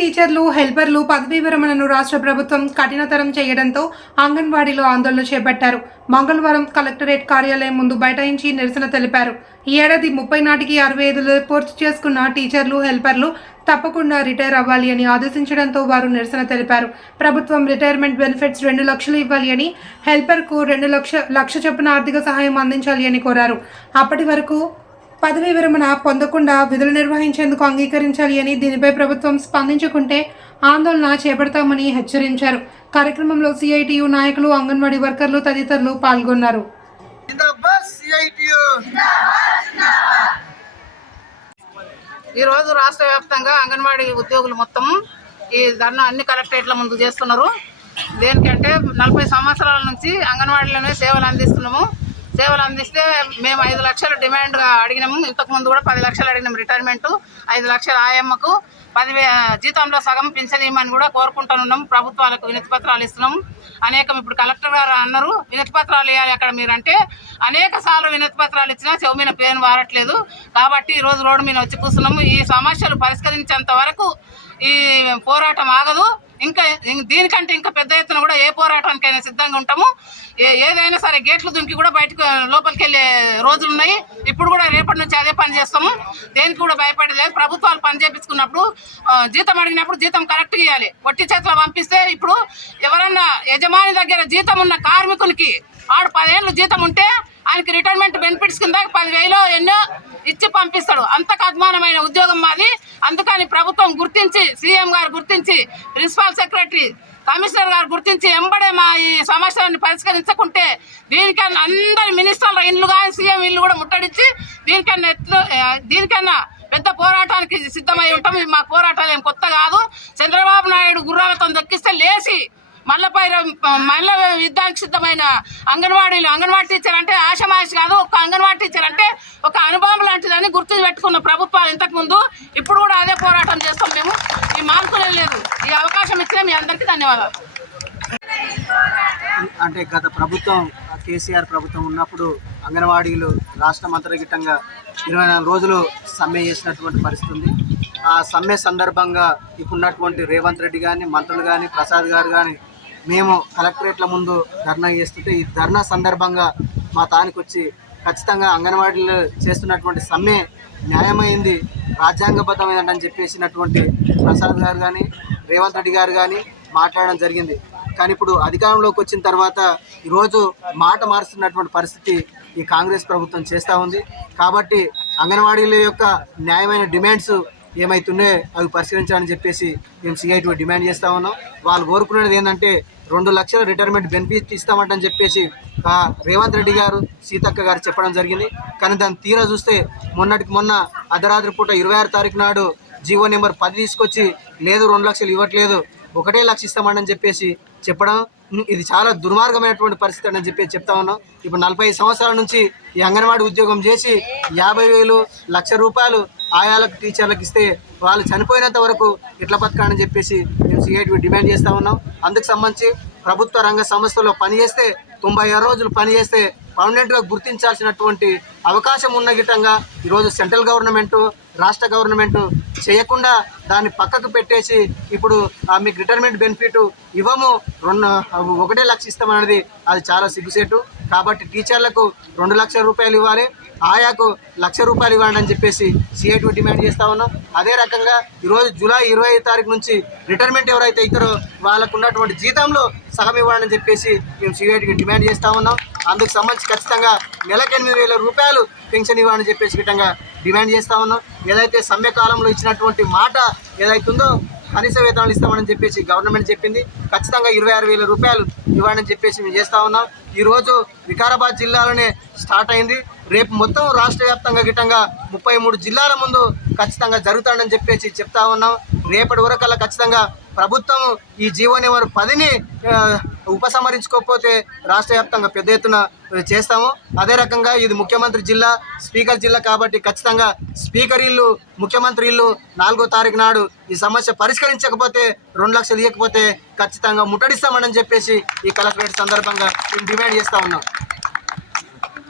టీచర్లు హెల్పర్లు పదవీ విరమణను రాష్ట్ర ప్రభుత్వం కఠినతరం చేయడంతో అంగన్వాడీలో ఆందోళన చేపట్టారు. మంగళవారం కలెక్టరేట్ కార్యాలయం ముందు బైఠాయించి నిరసన తెలిపారు. ఈ ఏడాది ముప్పై నాటికి అరవై ఐదులో పూర్తి చేసుకున్న టీచర్లు హెల్పర్లు తప్పకుండా రిటైర్ అవ్వాలి అని ఆదేశించడంతో వారు నిరసన తెలిపారు. ప్రభుత్వం రిటైర్మెంట్ బెనిఫిట్స్ రెండు లక్షలు ఇవ్వాలి అని హెల్పర్కు రెండు లక్ష లక్ష చొప్పున ఆర్థిక సహాయం అందించాలి అని కోరారు. అప్పటి వరకు పదవీ విరమణ పొందకుండా విధులు నిర్వహించేందుకు అంగీకరించాలి అని దీనిపై ప్రభుత్వం స్పందించకుంటే ఆందోళన చేపడతామని హెచ్చరించారు. కార్యక్రమంలో సిఐటియు నాయకులు అంగన్వాడీ వర్కర్లు తదితరులు పాల్గొన్నారు. జిందాబాద్ ఈ రోజు రాష్ట్ర వ్యాప్తంగా అంగన్వాడీ ఉద్యోగులు మొత్తం ఈ ధర్నా అన్ని కలెక్టరేట్ల ముందు చేస్తున్నారు. దేనికంటే నలభై సంవత్సరాల నుంచి అంగన్వాడీలోనే సేవలు అందిస్తున్నాము. సేవలు అందిస్తే మేము ఐదు లక్షలు డిమాండ్గా అడిగినాము. ఇంతకు ముందు కూడా పది లక్షలు అడిగినాము రిటైర్మెంట్. ఐదు లక్షల ఆయమ్మకు పదివే జీతంలో సగం పింఛన్ ఇవ్వమని కూడా కోరుకుంటున్నాం ప్రభుత్వాలకు వినతి పత్రాలు ఇస్తున్నాం అనేకం ఇప్పుడు కలెక్టర్ గారు అన్నారు. వినతి పత్రాలు ఇవ్వాలి అక్కడ మీరు అంటే అనేక సార్లు వినతి పత్రాలు ఇచ్చినా చెవు మీద పేరు వారట్లేదు. కాబట్టి ఈరోజు రోడ్డు మీద వచ్చి కూర్చున్నాము. ఈ సమస్యలు పరిష్కరించేంత వరకు ఈ పోరాటం ఆగదు. ఇంకా దీనికంటే ఇంకా పెద్ద ఎత్తున కూడా ఏ పోరాటానికైనా సిద్ధంగా ఉంటాము. ఏ- ఏదైనా సరే గేట్లు దుంకి కూడా బయటకు లోపలికి వెళ్ళే రోజులు ఉన్నాయి ఇప్పుడు కూడా రేపటి నుంచి అదే పని చేస్తాము. దేనికి కూడా భయపడలేదు. ప్రభుత్వాలు పని చేపించుకున్నప్పుడు జీతం అడిగినప్పుడు జీతం కరెక్ట్గా ఇవ్వాలి వట్టి చేతిలో పంపిస్తే ఇప్పుడు ఎవరన్నా యజమాని దగ్గర జీతం ఉన్న కార్మికునికి ఆడు పదేళ్ళు జీతం ఉంటే ఆయనకి రిటైర్మెంట్ బెనిఫిట్స్ కింద పదివేలు ఎన్నో ఇచ్చి పంపిస్తాడు. అంతకు అద్మానమైన ఉద్యోగం మాది. అందుకని ప్రభుత్వం గుర్తించి సీఎం గారు గుర్తించి ప్రిన్సిపల్ సెక్రటరీ కమిషనర్ గారు గుర్తించి ఎంబడే మా ఈ సమస్యలను పరిష్కరించకుంటే దీనికన్నా అందరి మినిస్టర్ల ఇల్లు కానీ సీఎం ఇల్లు కూడా ముట్టడించి దీనికన్నా ఎత్తు దీనికన్నా పెద్ద పోరాటానికి సిద్ధమై ఉంటాం. మా పోరాటాలు ఏం కొత్త కాదు. చంద్రబాబు నాయుడు గుర్రాలతో దక్కిస్తే లేచి మల్లపై మల్ల యుద్ధానికి సిద్ధమైన అంగన్వాడీలు అంగన్వాడీ టీచర్ అంటే ఆశమాయస్ కాదు ఒక అంగన్వాడీ టీచర్ అంటే ఒక అనుభవం లాంటిదని గుర్తు పెట్టుకున్న ప్రభుత్వాలు ఇంతకుముందు ఇప్పుడు కూడా అదే పోరాటం చేస్తాం మేము. ఈ మార్పులే లేదు. ఈ అవకాశం ఇచ్చిన మీ అందరికీ ధన్యవాదాలు. అంటే గత ప్రభుత్వం కేసీఆర్ ప్రభుత్వం ఉన్నప్పుడు అంగన్వాడీలు రాష్ట్రం అంతర్గతంగా ఇరవై నాలుగు రోజులు సమ్మె చేసినటువంటి పరిస్థితి ఉంది. ఆ సమ్మె సందర్భంగా ఇప్పుడున్నటువంటి రేవంత్ రెడ్డి కానీ మంత్రులు కానీ ప్రసాద్ గారు కానీ మేము కలెక్టరేట్ల ముందు ధర్నా చేస్తుంటే ఈ ధర్నా సందర్భంగా మా తానికి వచ్చి ఖచ్చితంగా అంగన్వాడీలు చేస్తున్నటువంటి సమ్మె న్యాయమైంది రాజ్యాంగబద్ధమైందని చెప్పేసినటువంటి ప్రసాద్ గారు కానీ రేవంత్ రెడ్డి గారు కానీ మాట్లాడడం జరిగింది. కానీ ఇప్పుడు అధికారంలోకి వచ్చిన తర్వాత ఈరోజు మాట మారుస్తున్నటువంటి పరిస్థితి ఈ కాంగ్రెస్ ప్రభుత్వం చేస్తూ ఉంది. కాబట్టి అంగన్వాడీల యొక్క న్యాయమైన డిమాండ్స్ ఏమైతున్నాయో అవి పరిశీలించాలని చెప్పేసి మేము సిఐటి డిమాండ్ చేస్తా ఉన్నాం. వాళ్ళు కోరుకునేది ఏంటంటే రెండు లక్షల రిటైర్మెంట్ బెనిఫిట్ ఇస్తామంటని చెప్పేసి రేవంత్ రెడ్డి గారు సీతక్క గారు చెప్పడం జరిగింది. కానీ దాన్ని తీరా చూస్తే మొన్నటికి మొన్న అర్ధరాత్రి పూట ఇరవై ఆరు తారీఖు నాడు జీవో నెంబర్ పది తీసుకొచ్చి లేదు రెండు లక్షలు ఇవ్వట్లేదు ఒకటే లక్ష ఇస్తామని చెప్పేసి చెప్పడం ఇది చాలా దుర్మార్గమైనటువంటి పరిస్థితి అని చెప్పి చెప్తా ఉన్నాం. ఇప్పుడు నలభై సంవత్సరాల నుంచి ఈ అంగన్వాడీ ఉద్యోగం చేసి యాభై వేలు లక్ష రూపాయలు ఆయాలకు టీచర్లకు ఇస్తే వాళ్ళు చనిపోయినంత వరకు ఎట్లా బతకాలని చెప్పేసి మేము సిఐటి డిమాండ్ చేస్తూ ఉన్నాం. అందుకు సంబంధించి ప్రభుత్వ రంగ సంస్థలో పనిచేస్తే తొంభై ఆరు రోజులు పనిచేస్తే పర్మనెంట్గా గుర్తించాల్సినటువంటి అవకాశం ఉన్న గిటంగా ఈరోజు సెంట్రల్ గవర్నమెంట్ రాష్ట్ర గవర్నమెంట్ చేయకుండా దాన్ని పక్కకు పెట్టేసి ఇప్పుడు ఆ, మీకు రిటైర్మెంట్ బెనిఫిట్ ఇవ్వము రెండు ఒకటే లక్ష ఇస్తామనేది అది చాలా సిగ్గుసేటు. కాబట్టి టీచర్లకు రెండు లక్షల రూపాయలు ఇవ్వాలి. ఆయాకు లక్ష రూపాయలు ఇవ్వండి అని చెప్పేసి సిఐటి డిమాండ్ చేస్తా ఉన్నాం. అదే రకంగా ఈరోజు జూలై ఇరవై తారీఖు నుంచి రిటైర్మెంట్ ఎవరైతే అవుతారో వాళ్ళకు ఉన్నటువంటి జీతంలో సగం ఇవ్వాలని అని చెప్పేసి మేము సిఐటికి డిమాండ్ చేస్తా ఉన్నాం. అందుకు సంబంధించి ఖచ్చితంగా నెలకు ఎనిమిది వేల రూపాయలు పెన్షన్ ఇవ్వాలని చెప్పేసి విధంగా డిమాండ్ చేస్తా ఉన్నాం. ఏదైతే సమ్మె కాలంలో ఇచ్చినటువంటి మాట ఏదైతుందో కనీస వేతనాలు ఇస్తామని చెప్పేసి గవర్నమెంట్ చెప్పింది. ఖచ్చితంగా ఇరవై ఆరు వేల రూపాయలు ఇవ్వాలని చెప్పేసి మేము చేస్తా ఉన్నాం. ఈరోజు వికారాబాద్ జిల్లాలోనే స్టార్ట్ అయింది. రేపు మొత్తం రాష్ట్ర వ్యాప్తంగా గిట్టంగా ముప్పై మూడు జిల్లాల ముందు ఖచ్చితంగా జరుగుతాడని చెప్పేసి చెప్తా ఉన్నాం. రేపటి వరకల్లా ఖచ్చితంగా ప్రభుత్వం ఈ జీవో నెంబర్ పదిని ఉపసంహరించుకోకపోతే రాష్ట్ర వ్యాప్తంగా పెద్ద ఎత్తున చేస్తాము. అదే రకంగా ఇది ముఖ్యమంత్రి జిల్లా స్పీకర్ జిల్లా కాబట్టి ఖచ్చితంగా స్పీకర్ ఇల్లు ముఖ్యమంత్రి ఇల్లు నాలుగో తారీఖు నాడు ఈ సమస్య పరిష్కరించకపోతే రెండు లక్షలు ఇవ్వకపోతే ఖచ్చితంగా ముట్టడిస్తామని చెప్పేసి ఈ కలెక్టరేట్ సందర్భంగా మేము డిమాండ్ చేస్తూ ఉన్నాం.